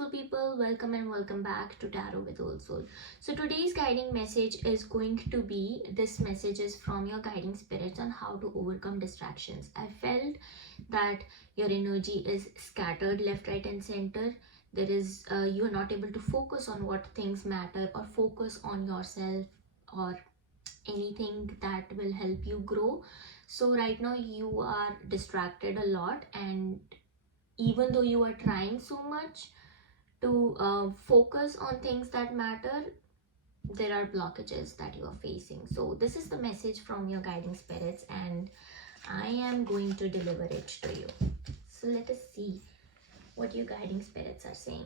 beautiful people, welcome and welcome back to Tarot with Old Soul. So today's guiding message is going to be, this message is from your guiding spirits on how to overcome distractions. I felt that your energy is scattered left, right and center. There is, you are not able to focus on what things matter or focus on yourself or anything that will help you grow. So right now you are distracted a lot, and even though you are trying so much to focus on things that matter, there are blockages that you are facing. So this is the message from your guiding spirits, and I am going to deliver it to you. So let us see what your guiding spirits are saying.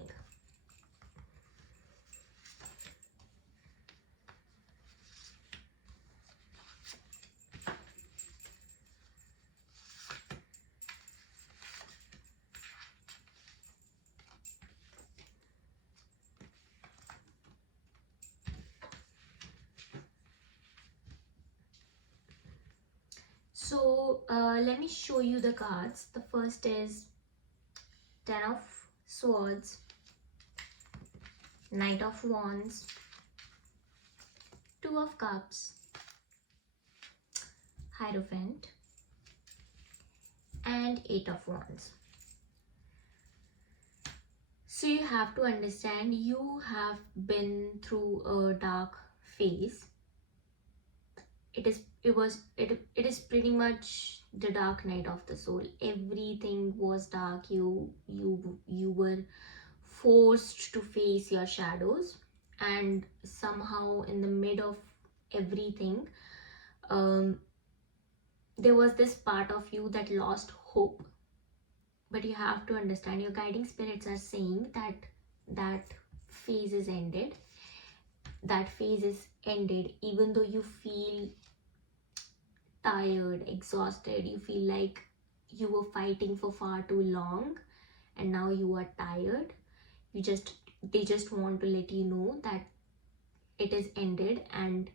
So let me show you the cards. The first is Ten of Swords, Knight of Wands, Two of Cups, Hierophant, and Eight of Wands. So you have to understand, you have been through a dark phase. It is pretty much the dark night of the soul. Everything was dark. You were forced to face your shadows, and somehow in the mid of everything, there was this part of you that lost hope. But you have to understand, your guiding spirits are saying that that phase is ended. That phase is ended, even though you feel tired, exhausted, you feel like you were fighting for far too long and now you are tired. They just want to let you know that it is ended and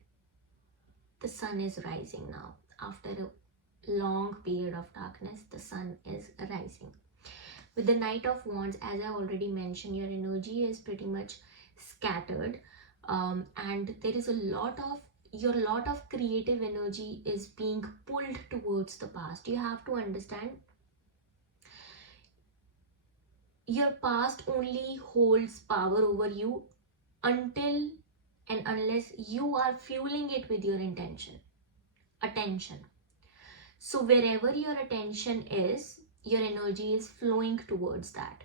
the sun is rising now. After a long period of darkness, the sun is rising. With the Knight of Wands, as I already mentioned, your energy is pretty much scattered, and there is a lot of creative energy is being pulled towards the past. You have to understand, your past only holds power over you until and unless you are fueling it with your attention. So wherever your attention is, your energy is flowing towards that.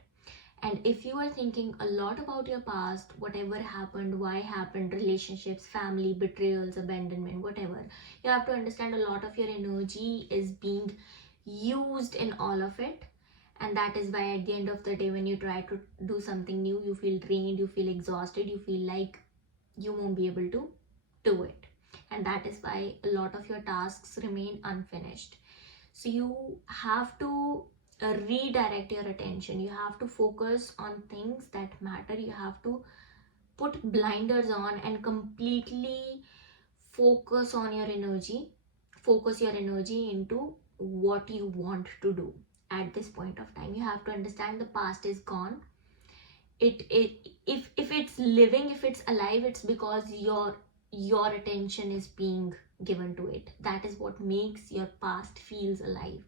And if you are thinking a lot about your past, whatever happened, why happened, relationships, family, betrayals, abandonment, whatever, you have to understand, a lot of your energy is being used in all of it. And that is why at the end of the day, when you try to do something new, you feel drained, you feel exhausted, you feel like you won't be able to do it. And that is why a lot of your tasks remain unfinished. So you have to redirect your attention. You have to focus on things that matter. You have to put blinders on and completely focus on your energy. Focus your energy into what you want to do at this point of time. You have to understand, the past is gone. If it's living, if it's alive, it's because your attention is being given to it. That is what makes your past feels alive.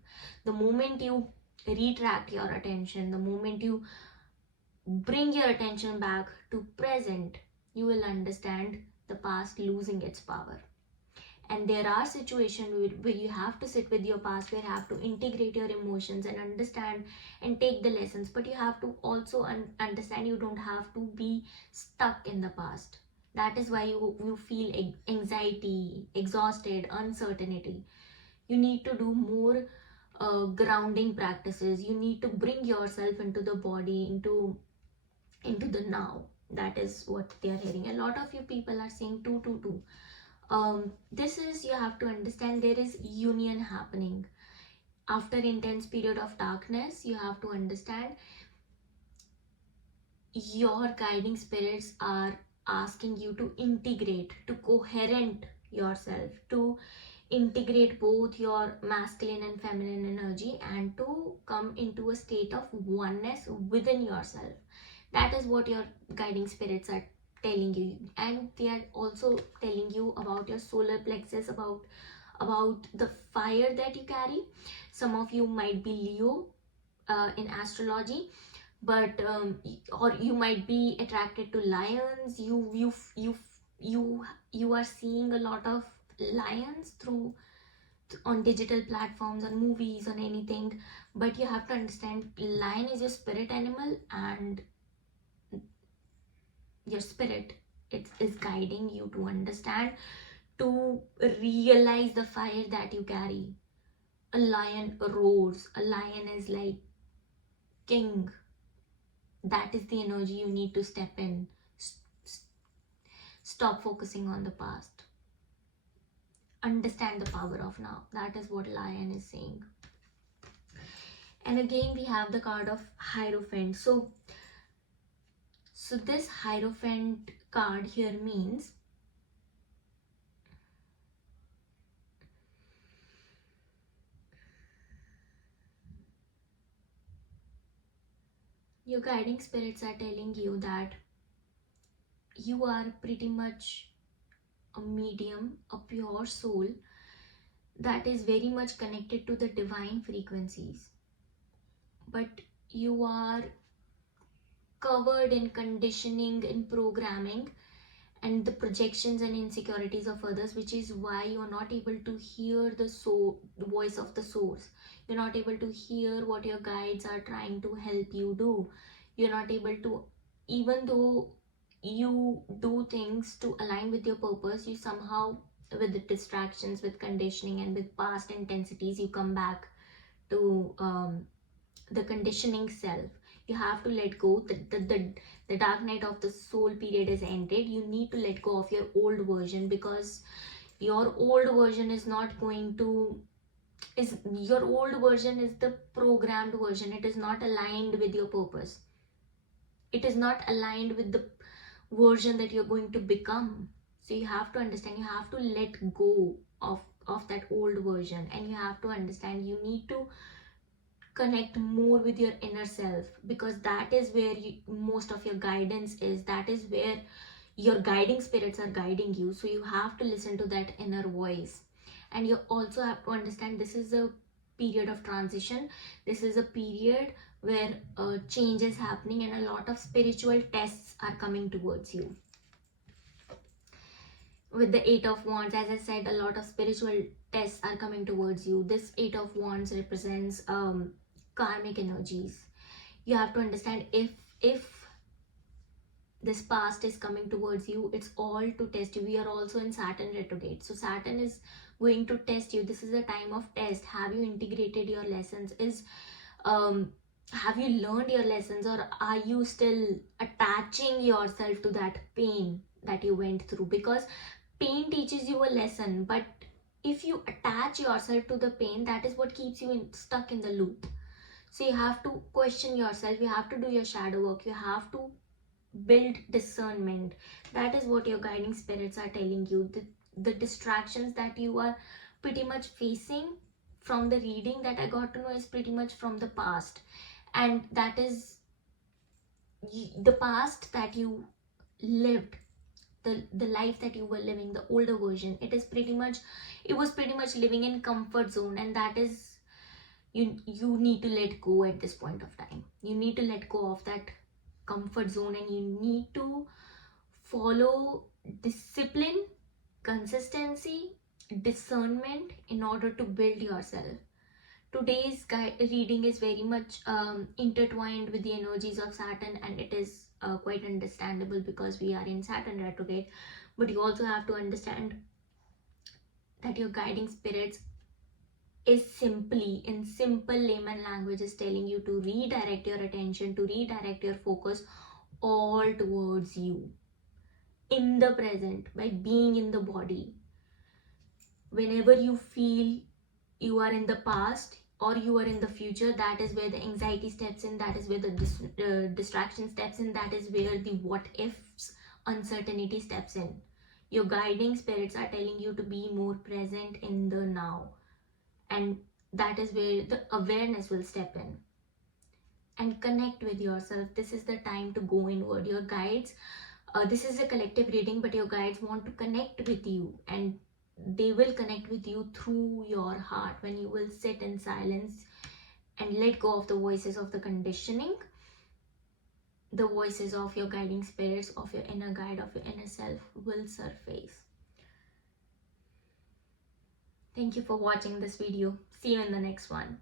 The moment you retract your attention, the moment you bring your attention back to present, you will understand the past losing its power. And there are situations where you have to sit with your past, where you have to integrate your emotions and understand and take the lessons. But you have to also understand, you don't have to be stuck in the past. That is why you feel anxiety, exhausted, uncertainty. You need to do more grounding practices. You need to bring yourself into the body, into the now. That is what they are hearing. A lot of you people are saying 222. This is, you have to understand, there is union happening after intense period of darkness. You have to understand, your guiding spirits are asking you to integrate, to coherent yourself, to integrate both your masculine and feminine energy, and to come into a state of oneness within yourself. That is what your guiding spirits are telling you. And they are also telling you about your solar plexus, about the fire that you carry. Some of you might be Leo in astrology, but or you might be attracted to lions. You are seeing a lot of lions through on digital platforms, on movies, on anything. But you have to understand, lion is your spirit animal, and your spirit, it is guiding you to understand, to realize the fire that you carry. A lion roars. A lion is like king. That is the energy you need to step in. Stop focusing on the past. Understand the power of now. That is what lion is saying. And again, we have the card of Hierophant. So this Hierophant card here means your guiding spirits are telling you that you are pretty much a medium, a pure soul that is very much connected to the divine frequencies. But you are covered in conditioning, in programming, and the projections and insecurities of others, which is why you're not able to hear the voice of the source. You're not able to hear what your guides are trying to help you do. You're not able to, even though you do things to align with your purpose, you somehow, with the distractions, with conditioning, and with past intensities, you come back to the conditioning self. You have to let go. The dark night of the soul period is ended. You need to let go of your old version, because your old version is not going to, your old version is the programmed version. It is not aligned with your purpose. It is not aligned with the version that you're going to become. So you have to understand, you have to let go of that old version, and you have to understand, you need to connect more with your inner self, because that is where most of your guidance is. That is where your guiding spirits are guiding you. So you have to listen to that inner voice. And you also have to understand, this is a period of transition. This is a period where change is happening, and a lot of spiritual tests are coming towards you. With the Eight of Wands, as I said, a lot of spiritual tests are coming towards you. This Eight of Wands represents karmic energies. You have to understand, if this past is coming towards you, it's all to test you. We are also in Saturn retrograde, so Saturn is going to test you. This is a time of test. Have you integrated your lessons? Have you learned your lessons, or are you still attaching yourself to that pain that you went through? Because pain teaches you a lesson, but if you attach yourself to the pain, that is what keeps you stuck in the loop. So you have to question yourself. You have to do your shadow work. You have to build discernment. That is what your guiding spirits are telling you. The distractions that you are pretty much facing from the reading that I got to know is pretty much from the past. And that is the past that you lived, the life that you were living, the older version. It was pretty much living in comfort zone, and that is, you need to let go at this point of time. You need to let go of that comfort zone, and you need to follow discipline, consistency, discernment in order to build yourself. Today's reading is very much intertwined with the energies of Saturn, and it is quite understandable because we are in Saturn retrograde. But you also have to understand that your guiding spirits is simply, in simple layman language, is telling you to redirect your attention, to redirect your focus all towards you in the present, by being in the body. Whenever you feel you are in the past or you are in the future, that is where the anxiety steps in, that is where the distraction steps in, that is where the what ifs, uncertainty steps in. Your guiding spirits are telling you to be more present in the now, and that is where the awareness will step in. and connect with yourself. This is the time to go inward. Your guides, this is a collective reading, but your guides want to connect with you, and they will connect with you through your heart when you will sit in silence and let go of the voices of the conditioning. The voices of your guiding spirits, of your inner guide, of your inner self will surface. Thank you for watching this video. See you in the next one.